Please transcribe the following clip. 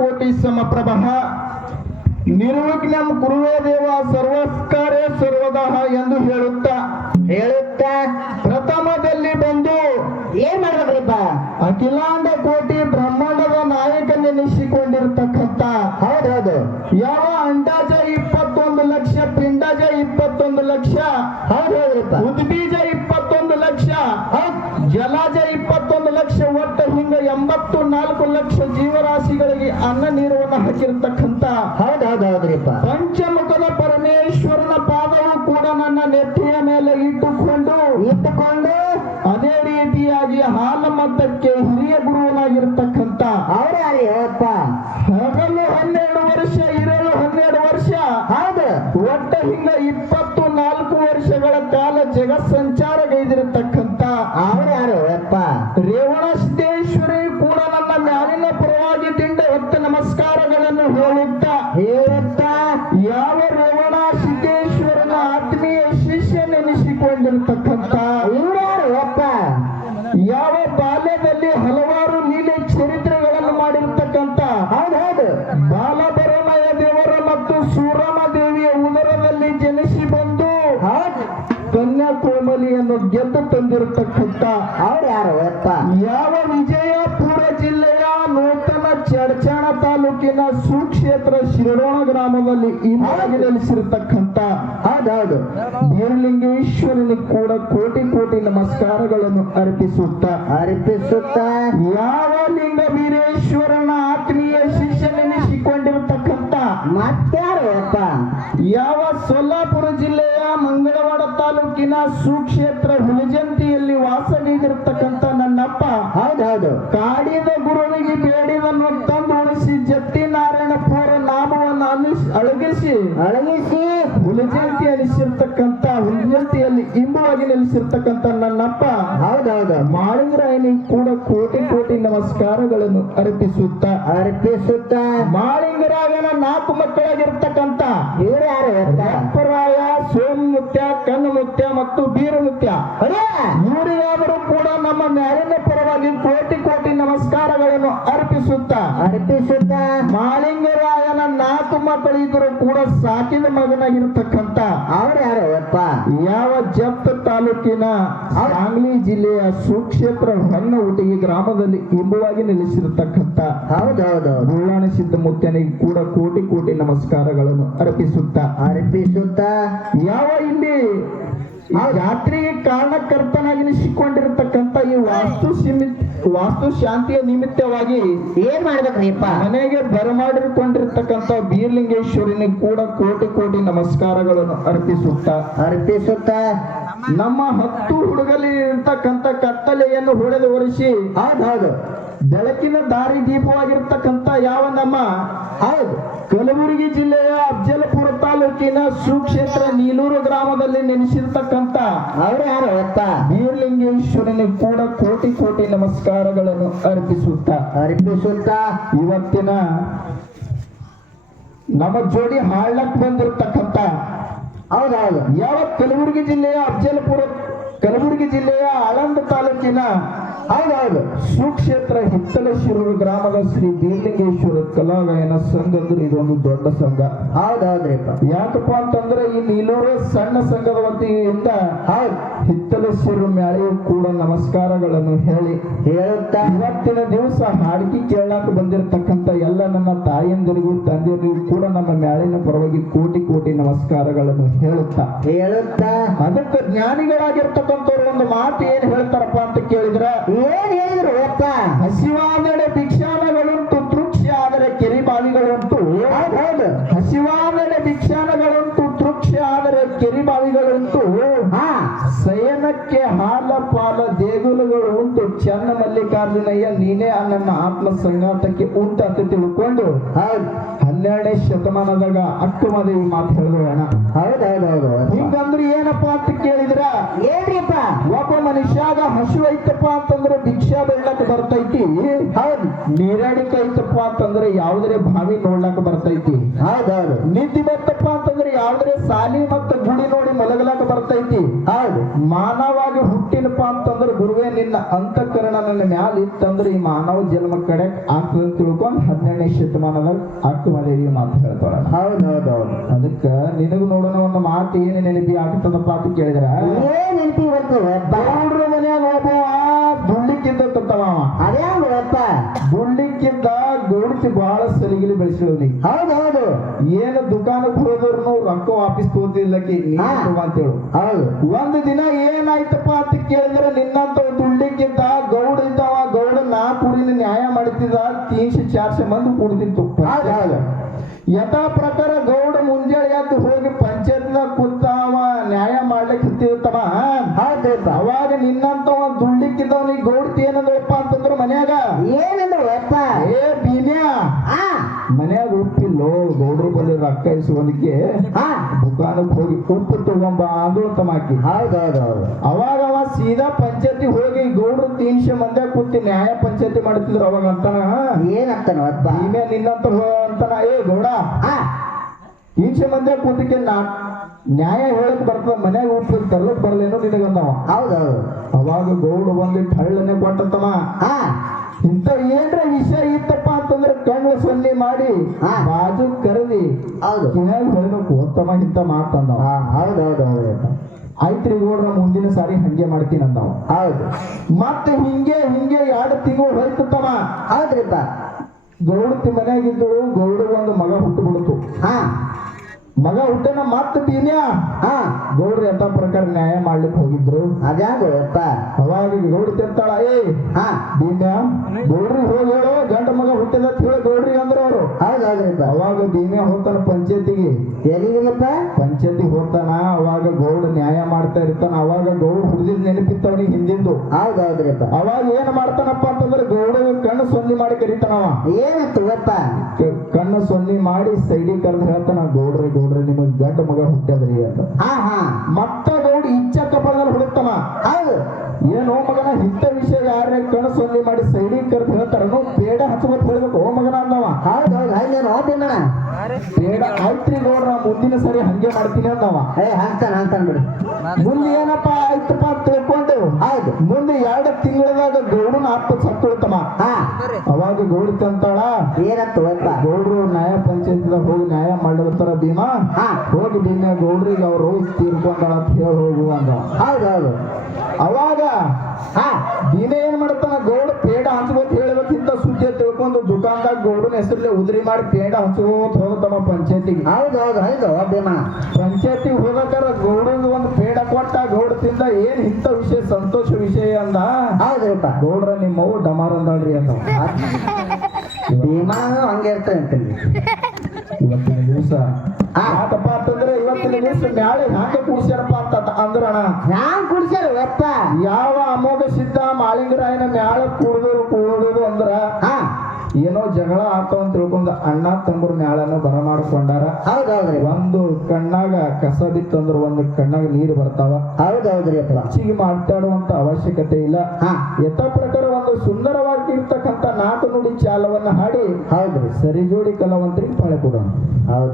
ಕೋಟಿ ಸಮಪ್ರಭಃ ನಿರ್ವಿಘ್ನಂ ಕುರುವೇ ದೇವ ಸರ್ವಸ್ಕಾರ್ಯ ಸರ್ವದಃ ಎಂದು ಹೇಳುತ್ತಾ ಪ್ರಥಮದಲ್ಲಿ ಬಂದು ಏನ್ ಮಾಡ್ಬೇಕ್ರಿಪ್ಪ? ಅಖಿಲಾಂಡ ಕೋಟಿ ಬ್ರಹ್ಮಾಂಡದ ನಾಯಕನೆನಿಸಿಕೊಂಡಿರ್ತಕ್ಕಂಥ ಹೌದೌದು. ಯಾವ ಅಂಡಾಜ 21 ಲಕ್ಷ, ಪಿಂಡಾಜ 21 ಲಕ್ಷ, ಹೌದ್ರಿಪ್ಪ. ಉದ್ಬೀಜ 21 ಲಕ್ಷ, ಜಲಾಜ 21 ಲಕ್ಷ, ಒಟ್ಟು ಹಿಂಗ 84 ಲಕ್ಷ ಜೀವರಾಶಿಗಳಿಗೆ ಅನ್ನ ನೀರನ್ನು ಹಾಕಿರ್ತಕ್ಕಂಥ ಹೌದೌದ್ರಿಪ್ಪ. ಪಂಚಮುಖದ ಪರಮೇಶ್ವರನ ಪಾದವು ಕೂಡ ನನ್ನ ನೆತ್ತಿಯ ಮೇಲೆ ಇಟ್ಟುಕೊಂಡು ಅದೇ ರೀತಿಯಾಗಿ ಹಾಲಮದ್ದಕ್ಕೆ ಹಿರಿಯ ಗುರುವನಾಗಿರ್ತಕ್ಕಂಥ ಅವ್ರ್ಯಾರಪ್ಪ? ಹಗಲು 12 ವರ್ಷ, ಇರಲು 12 ವರ್ಷ, ಹೌದು. ಒಟ್ಟ ಹಿಂಗ 24 ವರ್ಷಗಳ ಕಾಲ ಜಗತ್ ಸಂಚಾರಗೈದಿರತಕ್ಕಂಥ ಅವ್ರ್ಯಾರು ಅಪ್ಪ? ರೇವಣ ಸಿದ್ದೇಶ್ವರಿ ಕೂಡ ನನ್ನ ಮ್ಯಾಲಿನ ಪರವಾಗಿ ದಿಂಡ ಹೊತ್ತ ನಮಸ್ಕಾರಗಳನ್ನು ಹೇಳುತ್ತಾ ಯಾವ ರೇವಣ ಸಿದ್ದೇಶ್ವರನ ಆತ್ಮೀಯ ಶಿಷ್ಯನೆನಿಸಿಕೊಂಡಿರ್ತಕ್ಕಂಥ ಇವ್ರ್ಯಾರು ಅಪ್ಪ? ಯಾವ ಬಾಲ್ಯದಲ್ಲಿ ಹಲವಾರು ಲೀಲೆ ಚರಿತ್ರೆಗಳನ್ನು ಮಾಡಿರ್ತಕ್ಕಂಥ ಹೌದು. ಬಾಲಭರಮಯ ದೇವರ ಮತ್ತು ಸೂರಮ ದೇವಿಯ ಉದರದಲ್ಲಿ ಜನಿಸಿ ಬಂದು ಕನ್ಯಾಕುಮಾರಿಯನ್ನು ಗೆದ್ದು ತಂದಿರತಕ್ಕಂಥ ಅವ್ರ್ಯಾರು ಅಪ್ಪ? ಯಾವ ವಿಜಯಪುರ ಜಿಲ್ಲೆಯ ನೂತನ ಚಡ್ಚಾಣ ತಾಲೂಕಿನ ಸುಕ್ಷೇತ್ರ ಶಿರೋಣ ಗ್ರಾಮದಲ್ಲಿ ಈ ಮಾಗಿ ನೆಲೆಸಿರತಕ್ಕಂಥ ಹೌದೌದು. ಬೀರಲಿಂಗೇಶ್ವರನಿಗೆ ಕೂಡ ಕೋಟಿ ಕೋಟಿ ನಮಸ್ಕಾರಗಳನ್ನು ಅರ್ಪಿಸುತ್ತ ಯಾವ ಲಿಂಗ ವೀರೇಶ್ವರನ ಆತ್ಮೀಯ ಶಿಷ್ಯನೆನಿಸಿಕೊಂಡಿರತಕ್ಕಂಥ ಮತ್ಯಾರು ಅಪ್ಪ? ಯಾವ ಸೊಲ್ಲಾಪುರ ಜಿಲ್ಲೆಯ ಮಂಗಳವಾಡ ತಾಲೂಕಿನ ಸುಕ್ಷೇತ್ರ ಹುಲಿಜಂತಿಯಲ್ಲಿ ವಾಸವಿಗಿರತಕ್ಕಂಥ ನನ್ನಪ್ಪ ಹೌದೌದು. ಕಾಡಿದ ಗುರುವಿಗೆ ಬೇಡಿದನ್ನು ತಂದು ಉಳಿಸಿ ಜತ್ತಿ ನಾರಾಯಣಪುರ ನಾಮವನ್ನು ಅಳಗಿಸಿ ಹುಲಿಜಂತಿ ಅನಿಸಿರ್ತಕ್ಕಂಥ ಹುಲಿಜಂತಿಯಲ್ಲಿ ಇಂಬುವಾಗಿ ನೆಲೆಸಿರ್ತಕ್ಕಂಥ ನನ್ನಪ್ಪ ಹೌದೌದು. ಮಾಳಿಂಗರಾಯನಿಗೆ ಕೂಡ ಕೋಟಿ ಕೋಟಿ ನಮಸ್ಕಾರಗಳನ್ನು ಅರ್ಪಿಸುತ್ತ ಮಾಳಿಂಗರಾಯನ 4 ಮಕ್ಕಳಾಗಿರ್ತಕ್ಕಂಥ ಇವ್ರ್ಯಾರು ಅಪ್ಪರಾಯ, ಸೋಮಮುತ್ಯ, ಕಣ್ಣಮುತ್ಯ ಮತ್ತು ಬೀರಮುತ್ಯ ಇವರಿಗಾದರೂ ಕೂಡ ನಮ್ಮ ಮ್ಯಾಲಿನ ಪರವಾಗಿ ಕೋಟಿ ಕೋಟಿ ನಮಸ್ಕಾರಗಳನ್ನು ಅರ್ಪಿಸುತ್ತ ಮಾಳಿಂಗರಾಯನ 4 ಮಕ್ಕಳಿದ್ದರೂ ಕೂಡ ಸಾಕಿದ ಮಗನಾಗಿರ್ತಕ್ಕಂಥ ಅವ್ರ್ಯಾರು ಅಪ್ಪ? ಯಾವ ಜಪ್ತ ತಾಲೂಕಿನ ಸಾಂಗ್ಲಿ ಜಿಲ್ಲೆಯ ಸುಕ್ಷೇತ್ರ ಹೊನ್ನಹುಟ್ಟಿಗೆ ಗ್ರಾಮದಲ್ಲಿ ಇಂಬುವಾಗಿ ನೆಲೆಸಿರತಕ್ಕಂಥ ಹೌದೌದು. ಬುಳ್ಳಾಣ ಸಿದ್ಧ ಮುತ್ಯನಿಗೆ ಕೂಡ ಕೋಟಿ ಕೋಟಿ ನಮಸ್ಕಾರಗಳನ್ನು ಅರ್ಪಿಸುತ್ತ ಯಾವ ಇಲ್ಲಿ ಜಾತ್ರೆಗೆ ಕಾರಣಕರ್ತನಾಗಿನಿಸಿಕೊಂಡಿರತಕ್ಕಂಥ ಈ ವಾಸ್ತು ಶಾಂತಿಯ ನಿಮಿತ್ತವಾಗಿ ಏನ್ ಮಾಡ್ಬೇಕ್ರಿಪ್ಪ? ಮನೆಗೆ ಬರಮಾಡಿಕೊಂಡಿರ್ತಕ್ಕಂಥ ಬೀರಲಿಂಗೇಶ್ವರನಿಗೆ ಕೂಡ ಕೋಟಿ ಕೋಟಿ ನಮಸ್ಕಾರಗಳನ್ನು ಅರ್ಪಿಸುತ್ತ ನಮ್ಮ 10 ಹುಡುಗಲಿ ಇರ್ತಕ್ಕಂಥ ಕತ್ತಲೆಯನ್ನು ಹೊಡೆದು ಒರೆಸಿ ಹೌದು ಬೆಳಕಿನ ದಾರಿ ದೀಪವಾಗಿರ್ತಕ್ಕಂಥ ಯಾವ ನಮ್ಮ ಕಲಬುರಗಿ ಜಿಲ್ಲೆಯ ಅಫಜಲಪುರ ತಾಲೂಕಿನ ಸುಕ್ಷೇತ್ರ ನೀಲೂರು ಗ್ರಾಮದಲ್ಲಿ ನೆಲೆಸಿರ್ತಕ್ಕಂಥ ಅವ್ರ್ಯಾರು ಅಪ್ಪ? ಬೀರಲಿಂಗೇಶ್ವರನಿಗೆ ಕೂಡ ಕೋಟಿ ಕೋಟಿ ನಮಸ್ಕಾರಗಳನ್ನು ಅರ್ಪಿಸುತ್ತ ಇವತ್ತಿನ ನಮ್ಮ ಜೋಡಿ ಹಾಳಕ್ ಬಂದಿರತಕ್ಕಂಥ ಹೌದೌದು. ಯಾವ ಕಲಬುರಗಿ ಜಿಲ್ಲೆಯ ಆಳಂದ ತಾಲೂಕಿನ ಹೌದೌದು ಸುಕ್ಷೇತ್ರ ಹಿತ್ತಲಶಿರೂರು ಗ್ರಾಮದ ಶ್ರೀ ಬೀರಲಿಂಗೇಶ್ವರ ಕಲಾಗಾಯನ ಸಂಘ ಅಂದ್ರೆ ಇದೊಂದು ದೊಡ್ಡ ಸಂಘ. ಹೌದೌದ್ರಿಪ್ಪ. ಯಾಕಪ್ಪ ಅಂತಂದ್ರೆ ಈ ನೀಲೂರು ಸಣ್ಣ ಸಂಘದ ವತಿಯಿಂದ ಹಿತ್ತಲಶಿರು ಮ್ಯಾಳೆಯೂ ಕೂಡ ನಮಸ್ಕಾರಗಳನ್ನು ಹೇಳುತ್ತಾ ಇವತ್ತಿನ ದಿವಸ ಹಾಡಿಕೆ ಕೇಳಾಕ ಬಂದಿರತಕ್ಕಂಥ ಎಲ್ಲ ನನ್ನ ತಾಯಂದಿರಿಗೂ ತಂದೆಯರಿಗೂ ಕೂಡ ನಮ್ಮ ಮ್ಯಾಳಿನ ಪರವಾಗಿ ಕೋಟಿ ಕೋಟಿ ನಮಸ್ಕಾರಗಳನ್ನು ಹೇಳುತ್ತಾ ಅದಕ್ಕೆ ಜ್ಞಾನಿಗಳಾಗಿರ್ತಕ್ಕಂಥವ್ರು ಒಂದು ಮಾತು ಏನ್ ಹೇಳ್ತಾರಪ್ಪ ಅಂತ ಕೇಳಿದ್ರ ಏನ್ ಹೇಳಿದ್ರು ಅಪ್ಪ? ಹಸಿವಾದರೆ ಭಿಕ್ಷಾನಗಳುಂಟು, ತೃಪ್ತಿ ಆದರೆ ಕೆರಿಬಾವಿಗಳುಂಟು. ಹಸಿವಾದರೆ ಭಿಕ್ಷಾನಗಳುಂಟು, ತೃಪ್ತಿ ಆದರೆ ಕೆರಿಬಾವಿಗಳುಂಟು. ಶಯನಕ್ಕೆ ಹಾಲ ಪಾಲ ದೇಗುಲಗಳು ಉಂಟು, ಚನ್ನ ಮಲ್ಲಿಕಾರ್ಜುನಯ್ಯ ನೀನೇ ನನ್ನ ಆತ್ಮ ಸಂಘಾತಕ್ಕೆ ಉಂಟು ಅಂತ ತಿಳ್ಕೊಂಡು 12ನೇ ಶತಮಾನದಾಗ ಅಕ್ಕಮದೇವಿ ಮಾತು ಹೇಳಿದ್ರು ಅಣ್ಣ. ಹೌದೌದೌದು. ಹಿಂಗಂದ್ರೆ ಏನಪ್ಪಾ ಅಂತ ಕೇಳಿದ್ರ ಏನ್ರಿಪ್ಪ? ಒಬ್ಬ ಮನುಷ್ಯಾಗ ಹಸಿವು ಐತಪ್ಪ ಅಂತಂದ್ರೆ ಭಿಕ್ಷಾ ಬೆಳ್ಳಕ್ ಬರ್ತೈತಿ. ನೀರಾಡಿಕೆ ಐತಪ್ಪ ಅಂತಂದ್ರೆ ಯಾವ್ದ್ರೆ ಬಾವಿ ನೋಡ್ಲಕ್ ಬರ್ತೈತಿ. ನಿದ್ದೆ ಬರ್ತಪ್ಪ ಅಂತಂದ್ರೆ ಯಾವ್ದ್ರೆ ಸಾಲಿ ಮತ್ತ ಗುಡಿ ನೋಡಿ ಮಲಗಲಕ್ ಬರ್ತೈತಿ. ಮಾನವಾಗಿ ಹುಟ್ಟಿನಪ್ಪ ಅಂತಂದ್ರೆ ಗುರುವೇ ನಿನ್ನ ಅಂತಃಕರಣ ನನ್ನ ಮ್ಯಾಲ ಇತ್ತಂದ್ರೆ ಈ ಮಾನವ ಜನ್ಮ ಕಡೆ ಆಗ್ತದ ತಿಳ್ಕೊಂಡ್ 12ನೇ ಶತಮಾನದಾಗ ಅಕ್ಕಮದೇವಿ ಮಾತು ಹೇಳ್ತಾಳ. ಹೌದೌದೌದು. ಅದಕ್ಕ ನಿನಗ್ ನೋಡೋಣ ಒಂದು ಮಾತು ಏನು ನೆನಪಿ ಆಗ್ತದಪ್ಪ ಅಂತ ಕೇಳಿದ್ರ, ಏನ್ ನೆನಪಿ ಬರ್ತದಪ್ಪ? ಗೌಡ್ರ ಮನ್ಯಾಗ ಒಬ್ಬ ದುಡ್ಲಿಕ್ಕಿದ್ದ ಅದ್ಯಾಂಗಪ್ಪ? ದುಡ್ಲಿಕ್ಕಿದ್ದ ಗೌಡ್ತಿ ಬಹಳ ಸಲಿಗಿಲಿ ಬೆಳೆಸಿದ್ವಿ. ಹೌದೌದು. ಏನು ದುಕಾನಕ್ಕೆ ಹೋದ್ರು ರೊಕ್ಕ ವಾಪಸ್ ತೋತಿಲ್ಲಕಿ ಅಂತೇಳು. ಹೌದು. ಒಂದು ದಿನ ಏನಾಯ್ತಪ್ಪ ಅಂತ ಕೇಳಿದ್ರೆ, ನಿನ್ನಂತ ದುಡ್ಲಿಕ್ಕಿದ್ದ ಗೌಡ ಇದ್ದಾವ, ಗೌಡ 4 ಊರಿನ ನ್ಯಾಯ ಮಾಡ್ತಿದ್ದ, 300-400 ಮಂದಿ ಕೂಡ್ತಿತ್ತು. ಯಥಾ ಪ್ರಕಾರ ಗೌಡ ಮುಂಜಾನೆ ಎದ್ದು ಹೋಗಿ ಪಂಚಾಯತ್ನಾಗ ಕೂತಾವ ನ್ಯಾಯ ಮಾಡ್ಲಿಕ್ಕೆ ಹತ್ತಿರ್ತವ. ಅವಾಗ ನಿನ್ನಂತವ ದುಡ್ಲಿಕ್ಕಿದ್ದವನಿಗೆ ಗೌಡ್ತಿ ಏನಂದ್ರಪ್ಪ ಅಂತಂದ್ರು ಮನ್ಯಾಗ, ಏನಂದ್ರು ಅಪ್ಪ? ಏ ಬೀನ್ಯಾ, ಮನ್ಯಾಗ ಉಪ್ಪಿಲ್ಲೋ, ಗೌಡ್ರು ಬಲ್ಲಿ ರೊಕ್ಕ ಇಸ್ಕೊಂಡಕ್ಕೆ ದುಕಾನಕ್ಕೆ ಹೋಗಿ ಉಪ್ಪು ತಗೊಂಬ ಅಂದ್ರು ತಮಾಕಿ. ಹೌದೌದೌದು. ಅವಾಗ ಅವ ಸೀದಾ ಪಂಚಾಯತಿ ಹೋಗಿ ಗೌಡ್ರು 300 ಮಂದಿ ಕೂತಿ ನ್ಯಾಯ ಪಂಚಾಯತಿ ಮಾಡ್ತಿದ್ರು. ಅವಾಗ ಅಂತಾನ, ಏನಂತಾನ ಅಪ್ಪ? ಭೀಮೆ ನಿನ್ನಂತ ಅಂತಾನ, ಏ ಗೌಡ 300 ಮಂದಿ ಕೂತಿಗೆ ನ್ಯಾಯ ಹೇಳಕ್ ಬರ್ತದ, ಮನ್ಯಾಗ ಉಪ್ಪು ತರ್ಲಕ್ ಬರ್ಲೇನೋ ನಿನಗಂದವ. ಹೌದೌದು. ಅವಾಗ ಗೌಡ ಬಂದಿಟ್ಟು ಹಳ್ಳನೆ ಕೊಟ್ಟತಮ್ಮ, ಇಂತ ಏನ್ರ ವಿಷಯ ಇತ್ತಪ್ಪ ಅಂತಂದ್ರೆ ಕಣ್ಣು ಸೊನ್ನೆ ಮಾಡಿ ಬಾಜು ಕರೆದಿ ಹೌದು ಕಿನ್ಯಾಗ ಹೇಳ್ಬೇಕು, ಉತ್ತಮ ಇಂತ ಮಾತಂದವ. ಹೌದೌದೌದು. ಆಯ್ತ್ರಿ ಗೌಡ್ರ ಮುಂದಿನ ಸಾರಿ ಹಂಗೆ ಮಾಡ್ತೀನಿ ಅಂದವ. ಹೌದು. ಮತ್ತೆ ಹಿಂಗೆ 2 ತಿಂಗಳು ಹೋಯ್ತಮ್ಮ. ಹೌದ್ರಿಪ್ಪ. ಗೌಡತಿ ಮನ್ಯಾಗಿದ್ದಳು. ಗೌಡ ಒಂದು ಮಗ ಹುಟ್ಟು ಬಿಡ್ತು. ಮಗ ಹುಟ್ಟನ ಮತ್ತ ಬೀನ್ಯಾ ಗೌಡ್ರು ಯಥಾ ಪ್ರಕಾರ ನ್ಯಾಯ ಮಾಡ್ಲಿಕ್ಕೆ ಹೋಗಿದ್ರು. ಅದ್ಯಾಂಗಪ್ಪ? ಅವಾಗ ಗೌಡ್ತಿ ಅಂತಾಳ, ಏ ಬೀನ್ಯಾ, ಗೌಡ್ರಿಗೆ ಹೋಗಿ ಹೇಳು ಗಂಡ ಮಗ ಹುಟ್ಟಿದ ಹೇಳಿ ಗೌಡ್ರಿಗೆ ಅಂದ್ರ ಅವರು. ಹೌದೌದ್ರಿಪ್ಪ. ಅವಾಗ ಬೀನ್ಯಾ ಹೋಗ್ತಾನ ಪಂಚಾಯತಿಗೆ. ಎಲ್ಲಿಗಪ್ಪ? ಪಂಚಾಯತಿಗೆ ಹೋಗ್ತಾನ. ಅವಾಗ ಗೌಡ ನ್ಯಾಯ ಮಾಡ್ತಾ ಇರ್ತಾನ. ಅವಾಗ ಗೌಡ ಹುಡ್ದಿದ್ ನೆನಪಿತ್ತವನಿಗೆ ಹಿಂದಿಂದು. ಹೌದೌದ್ರಿಪ್ಪ. ಅವಾಗ ಏನ್ ಮಾಡ್ತಾನಪ್ಪ ಅಂತಂದ್ರೆ, ಗೌಡ ಕಣ್ಣು ಸೊನ್ನೆ ಮಾಡಿ ಕರೀತಾನವ. ಏನಂತಪ್ಪ? ಕಣ್ಣು ಸೊನ್ನೆ ಮಾಡಿ ಸೈಡಿ ಕರೆದು ಹೇಳ್ತಾನ, ಗೌಡ್ರಿ ನಿಮಗ್ ಗಂಡ ಮಗ ಹುಟ್ಟದ್ರಿ ಅಂತ. ಮತ್ತ ಗೌಡ ಇಚ್ಛ ಕಪಳದಲ್ಲಿ ಹುಡುಕ್ತಾನ. ಹೌದು. ಏನೋ ಮಗನ ಇಂಥ ವಿಷಯ ಯಾರೇ ಕಣ್ಣು ಸೊನ್ನೆ ಮಾಡಿ ಸೈಡಿ ಕರೆದು ಹೇಳ್ತಾರನು, ಪೇಡ ಹಚ್ಚಬೇಕು ಹೇಳ್ಬೇಕು ಓ ಮಗನ ಅಂದವ. ಹೌದೌದು. ಹಂಗೇನು ಹೋಗ್ತೀನ ಪೇಡ ಆಯ್ತ್ರಿ ಗೌಡ್ರ, ಮುಂದಿನ ಸರಿ ಹಂಗೆ ಮಾಡ್ತೀನಿ ಅಂದವ. ಹಾಕ್ತಾನ ಬಿಡಿ. ಮುಂದೆ ಏನಪ್ಪಾ ಆಯ್ತಪ್ಪ ಅಂತ ತಿಳ್ಕೊಂಡು, ಹೌದು ಮುಂದೆ 2 ತಿಂಗಳದಾಗ ಗೌಡನ ಅಪ್ಪ ಸತ್ತುಳ್ತಮ್ಮ. ಅವಾಗ ಗೌಡತಿ ಅಂತಾಳ, ಏನಂತ ಗೌಡ್ರು ನ್ಯಾಯ ಪಂಚಾಯತ್ದಾಗ ಹೋಗಿ ನ್ಯಾಯ ಮಾಡಿರ್ತಾರ ಭೀಮಾ, ಹೋಗಿ ಭೀಮಾ ಗೌಡ್ರಿಗೆ ಅವ್ರು ತೀರ್ಕೊಂಡಾಳ ಅಂತ ಹೇಳಿ ಹೋಗು ಅಂದ. ಹೌದೌದು. ಅವಾಗ ಭೀಮ ಏನ್ ಮಾಡ್ತಾನ, ಗೌಡ ಪೇಡ ಹಂಚ್ಕೋತ ಹೇಳ್ಬೇಕಿಂತ ಸುದ್ದಿ ತಿಳ್ಕೊಂಡು ದುಕಾನ್ದಾಗ ಗೌಡನ ಹೆಸರಲ್ಲೇ ಉದ್ರಿ ಮಾಡಿ ಪೇಡ ಹಂಚ್ಕೋತ ಹೋಗತ್ತಮ್ಮ ಪಂಚಾಯತಿಗೆ. ಹೌದೌದು. ಹೌದು ಭೀಮಾ. ಪಂಚಾಯತಿಗೆ ಹೋಗಕ್ಕಾರ ಗೌಡಂದು ಒಂದು ಪೇಡ ಕೊಟ್ಟ. ಗೌಡ ತಿಂದ, ಏನ್ ಇಂಥ ವಿಷಯ ಸಂತೋಷ ವಿಷಯ ಅಂದ. ಹೌದ್ರಿಪ್ಪ. ಗೌಡ್ರ ನಿಮ್ಮವು ಡಮಾರ್ ಅಂದಾಳ್ರಿ ಅಂತ. ಭೀಮಾ ಹಂಗೆ ಇರ್ತಾನೆ ಅಂತೀನಿ. ಇವತ್ತಿನ ದಿವಸ ಯಾಕಪ್ಪ ಅಂತಂದ್ರೆ, ಇವತ್ತಿನ ದಿವಸ ಮ್ಯಾಳೆ ಹ್ಯಾಂಗ ಕೂಡ್ಸ್ಯಾರಪ್ಪ ಅಂತ ಅಂದ್ರಣ, ಹ್ಯಾಂಗ ಕುಡ್ಸ್ಯಾರ ಅಪ್ಪ? ಯಾವ ಅಮೋಘ ಸಿದ್ಧ ಮಾಳಿಂಗರಾಯನ ಮ್ಯಾಳ ಕೂಡುದು ಅಂದ್ರ ಏನೋ ಜಗಳ ಆತವ ಅಂತ ತಿಳ್ಕೊಂಡ ಅಣ್ಣ ತಮ್ಮರು ಮ್ಯಾಳನ್ನು ಬರಮಾಡ್ಕೊಂಡಾರ. ಹೌದೌದ್ರಿ. ಒಂದು ಕಣ್ಣಾಗ ಕಸ ಬಿತ್ತಂದ್ರ ಒಂದು ಕಣ್ಣಾಗ ನೀರು ಬರ್ತಾವ. ಹೌದೌದ್ರಿ. ಹೆಚ್ಚಿಗೆ ಮಾತಾಡುವಂತ ಅವಶ್ಯಕತೆ ಇಲ್ಲ. ಯಥಾ ಪ್ರಕಾರ ಒಂದು ಸುಂದರವಾಗಿರ್ತಕ್ಕಂಥ 4 ನುಡಿ ಚಾಲವನ್ನ ಹಾಡಿ, ಹೌದ್ರಿ, ಸರಿ ಜೋಡಿ ಕಲಾವಂತರಿಗೆ ಪಾಳೆ ಕೊಡೋಣ. ಹೌದು.